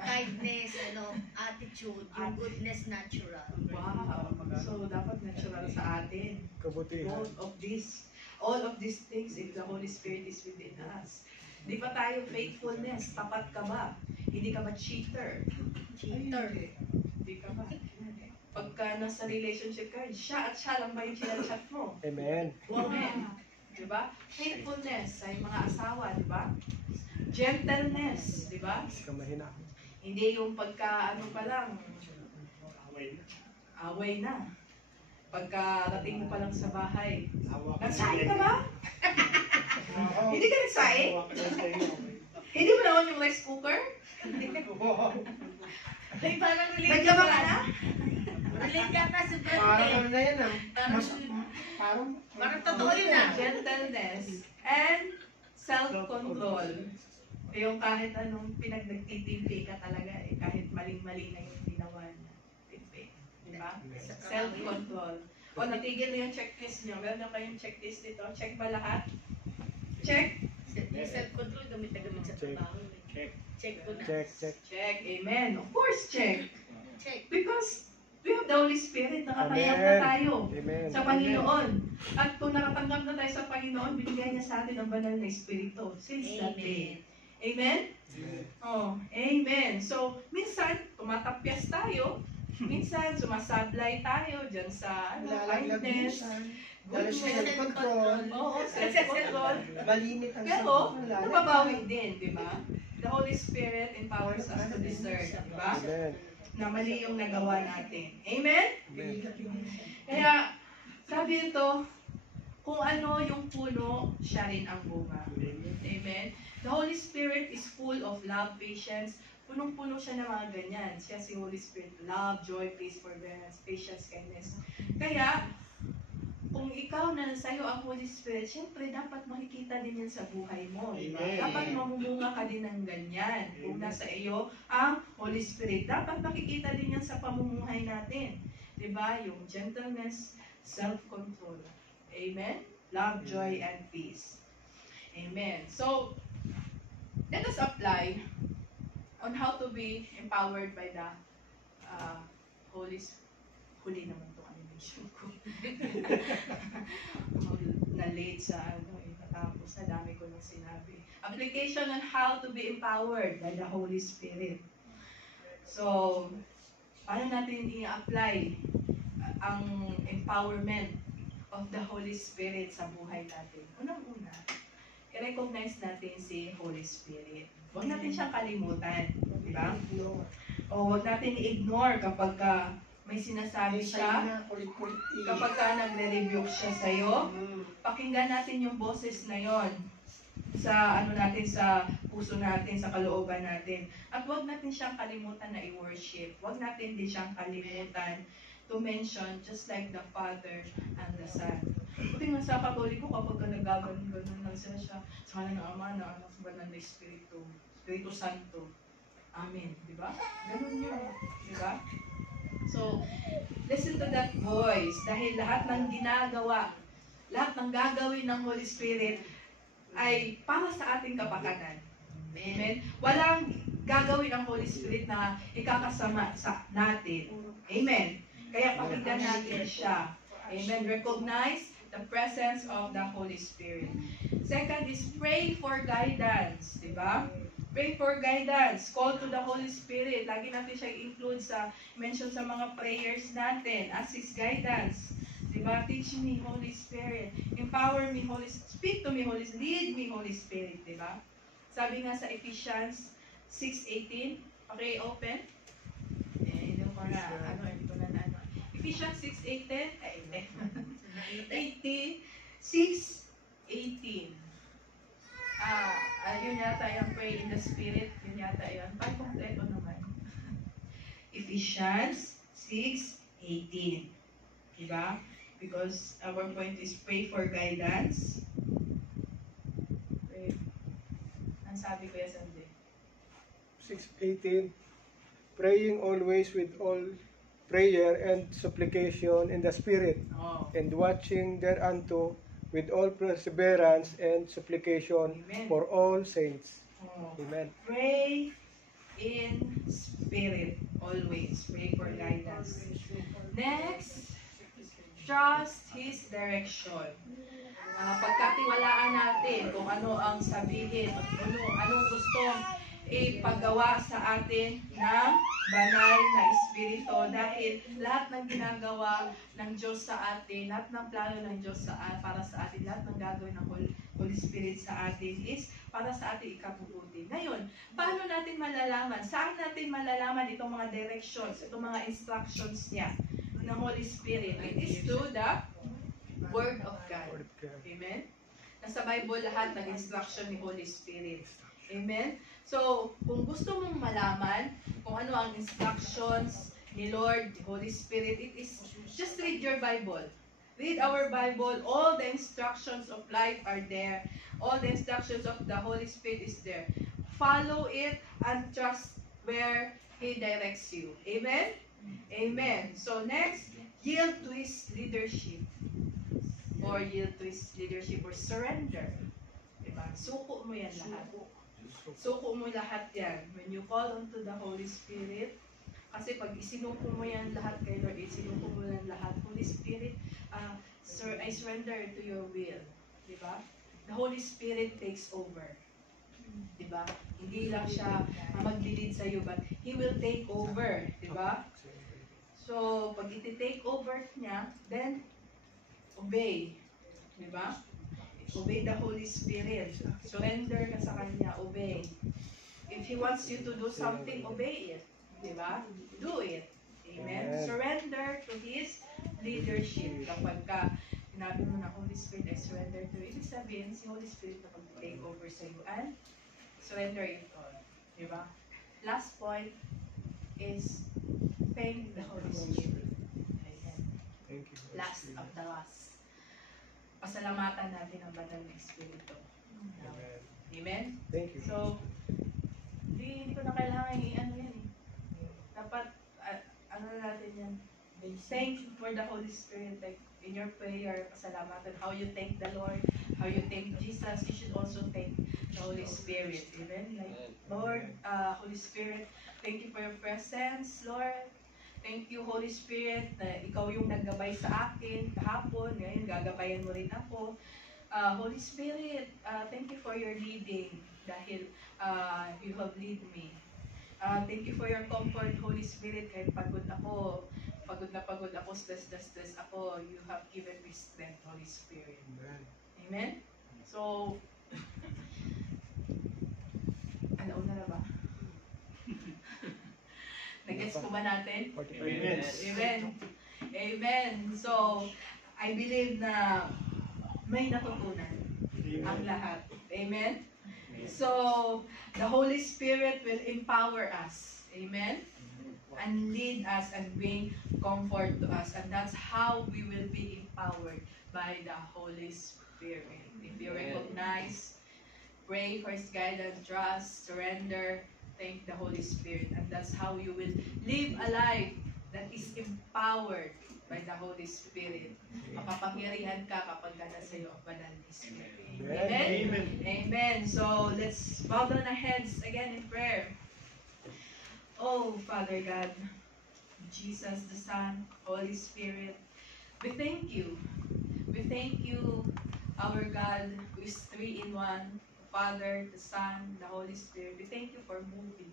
kindness, attitude, yung goodness, natural. Wow. So, dapat natural sa atin. kabutihan. All of these things, if the Holy Spirit is within us. Di ba tayo faithfulness? Tapat ka ba? Hindi ka ba cheater? Cheater. Hindi ka ba? Pagka nasa relationship ka, siya at siya lang ba yung chinachat mo? Amen. Amen. Di ba? Faithfulness sa mga asawa, di ba? Gentleness, di ba? Kamahina. Hindi yung pagka pa lang, away na. Pagkarating mo pa lang sa bahay, nagsaing ka ba? Hindi ka nagsaing? Hindi mo naman yung rice cooker? Ay, parang relate Naglaba ka na? Relate ka na sa Parang birthday. ano na yan ah. Parang, Parang parang totoo yun ah. Gentleness and self-control. Yung kahit anong pinagnagtitimpi ka talaga kahit maling-mali na yung ginawa niya. Timpi. Di ba? Self-control. O natigil na yung checklist niyo. Meron na kayong checklist dito. Check ba lahat? Check? Yung self-control, gamit na gamit sa trabaho. Check. Check ko na. Check, check. Check. Amen. Of course, check. Check. Because We have the Holy Spirit, nakatanggap na Amen. tayo Amen. sa Panginoon. At kung nakatanggap na tayo sa Panginoon, binigay niya sa atin ang banal na Espiritu since that day. Amen. Amen? Oh, amen. So, minsan, tumatapyas tayo. Minsan, sumasablay tayo dyan sa Lalaglag kindness. minsan. Dahil self-control. Oo, self-control. Malimit ang Pero, self-control. nababawi din, di ba? The Holy Spirit empowers us to discern, di ba? Amen. Na mali yung nagawa natin. Amen? Amen. Kaya, sabi ito, kung ano yung puno, siya rin ang bunga. Amen? The Holy Spirit is full of love, patience. Punong-puno siya ng mga ganyan. Siya si Holy Spirit. Love, joy, peace, forbearance, patience, kindness. Kaya, kung ikaw na sa'yo ang Holy Spirit, syempre dapat makikita din yan sa buhay mo. Diba? Amen. Dapat mamumunga ka din ng ganyan. Kung nasa iyo ang Holy Spirit, dapat makikita din yan sa pamumuhay natin. Diba? Yung gentleness, self-control. Amen? Love, joy, and peace. Amen. So, let us apply on how to be empowered by the Holy Spirit. Huli naman itong animation ko. Na-late sa tapos na dami ko nang sinabi. Application on how to be empowered by the Holy Spirit. So, paano natin i-apply ang empowerment of the Holy Spirit sa buhay natin? Unang-una, i-recognize natin si Holy Spirit. Huwag natin siyang kalimutan. Di ba? O huwag natin i-ignore kapag may sinasabi siya, kapag nagre-rebuke siya sa'yo, pakinggan natin yung boses na yon sa natin, sa puso natin, sa kalooban natin. At huwag natin siyang kalimutan na i-worship. Huwag natin din siyang kalimutan to mention just like the Father and the Son. Buti nga sa Katoliko, kapag nagaganon-ganon lang siya, sa kanan ng Ama, na anak, sa banal na Espiritu, Espiritu Santo. Amen. Diba? Ganun yun. Diba? So, listen to that voice. Dahil lahat ng ginagawa, lahat ng gagawin ng Holy Spirit ay para sa ating kapakanan. Amen? Walang gagawin ang Holy Spirit na ikakasama sa natin. Amen? Kaya pakinggan natin siya. Amen? Recognize the presence of the Holy Spirit. Second is pray for guidance. Diba? Pray for guidance. Call to the Holy Spirit. Lagi natin siya i-include mention sa mga prayers natin. As His guidance. Diba? Teach me, Holy Spirit. Empower me, Holy Spirit. Speak to me, Holy Spirit. Lead me, Holy Spirit. Diba? Sabi nga sa Ephesians 6:18. Okay, open. Hindi ko na, Ephesians 6:18. 6:18. Yun yata yung pray in the Spirit. Yun yata yun. Pag-kompleto naman. Ephesians 6:18. Diba? Because our point is pray for guidance. Pray. Ang sabi ko yan Sunday. 6:18. Praying always with all prayer and supplication in the Spirit, Oh. and watching thereunto with all perseverance and supplication Amen. for all saints. Oh. Amen. Pray in spirit always. Pray for guidance. Next, trust His direction. Pagkatiwalaan natin kung ano ang sabihin, anong gustong ipagawa sa atin ng banal na Espiritu, dahil lahat ng ginagawa ng Diyos sa atin, lahat ng plano ng Diyos para sa atin, lahat ng gagawin ng Holy Spirit sa atin is para sa ating ikabubuti. Ngayon, paano natin malalaman? Saan natin malalaman itong mga directions, itong mga instructions niya ng Holy Spirit? It is through the Word of God. Amen? Nasa Bible lahat ng instruction ni Holy Spirit. Amen? So, kung gusto mong malaman kung ano ang instructions ni Lord, the Holy Spirit, it is just read your Bible. Read our Bible. All the instructions of life are there. All the instructions of the Holy Spirit is there. Follow it and trust where He directs you. Amen? Amen. So next, yield to His leadership. Or yield to His leadership or surrender. Diba? Suko mo yan lahat. Suko mo lahat yan. When you call unto the Holy Spirit, Kasi pag isinuko mo yan lahat kay Lord, isinuko mo yan lahat, Holy Spirit, sir, I surrender to your will. Di ba? The Holy Spirit takes over. Di ba? Hindi lang siya maglilid sa iyo, but He will take over. Di ba? So, pag iti-take over niya, then, obey. Di ba? Obey the Holy Spirit. Surrender ka sa Kanya. Obey. If He wants you to do something, obey it. Di ba? Do it. Amen? Amen. Surrender to His leadership. Kapag ka sinabi mo na, Holy Spirit, I surrender to you. Ibig sabihin, si Holy Spirit na pag-take over sa iyo and surrender it all. Di ba? Last point is thank the Holy Spirit. Amen. Thank you. Holy Last Spirit. of the last. Pasalamatan natin ang banal na Espiritu. Amen. Amen? Thank you. So, hindi ko na kailangan i-ano yan eh. Dapat, ano na natin yan. Thank for the Holy Spirit. Like, in your prayer, pasalamatan. How you thank the Lord, how you thank Jesus, you should also thank the Holy Spirit. Amen? Like, Lord, Holy Spirit, thank you for your presence, Lord. Thank you, Holy Spirit, na ikaw yung naggabay sa akin kahapon. Ngayon, gagabayan mo rin ako. Holy Spirit, thank you for your leading dahil you have lead me. Thank you for your comfort, Holy Spirit. Kahit pagod ako, stress ako, you have given me strength, Holy Spirit. Amen. Amen? So, alauna na ba? Nag-gets po ba natin? 45 Amen. minutes. Amen. Amen. So, I believe na may natutunan ang lahat. Amen? So, the Holy Spirit will empower us. Amen? And lead us and bring comfort to us. And that's how we will be empowered by the Holy Spirit. If you recognize, pray for His guidance, trust, surrender, thank the Holy Spirit. And that's how you will live a life that is empowered by the Holy Spirit. Makapangyarihan ka kapag ka nasa iyo ang banal ni Spirit. Amen? Amen. Amen. So, let's bow down our heads again in prayer. Oh, Father God, Jesus, the Son, Holy Spirit, we thank you. We thank you, our God, who is three in one, the Father, the Son, the Holy Spirit. We thank you for moving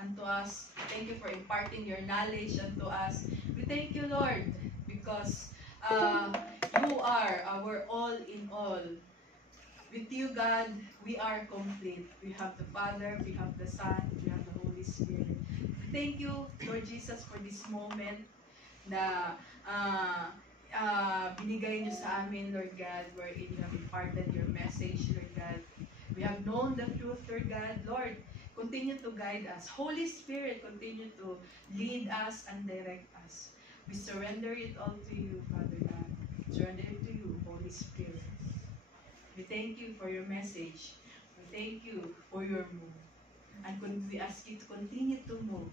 unto us. Thank you for imparting your knowledge unto us. We thank you, Lord, because you are our all in all. With you, God, we are complete. We have the Father, we have the Son, we have the Holy Spirit. Thank you, Lord Jesus, for this moment na binigay niyo sa amin, Lord God, wherein you have imparted your message, Lord God. We have known the truth, Lord God. Lord, continue to guide us. Holy Spirit, continue to lead us and direct us. We surrender it all to you, Father God. Surrender it to you, Holy Spirit. We thank you for your message. We thank you for your move. And we ask you to continue to move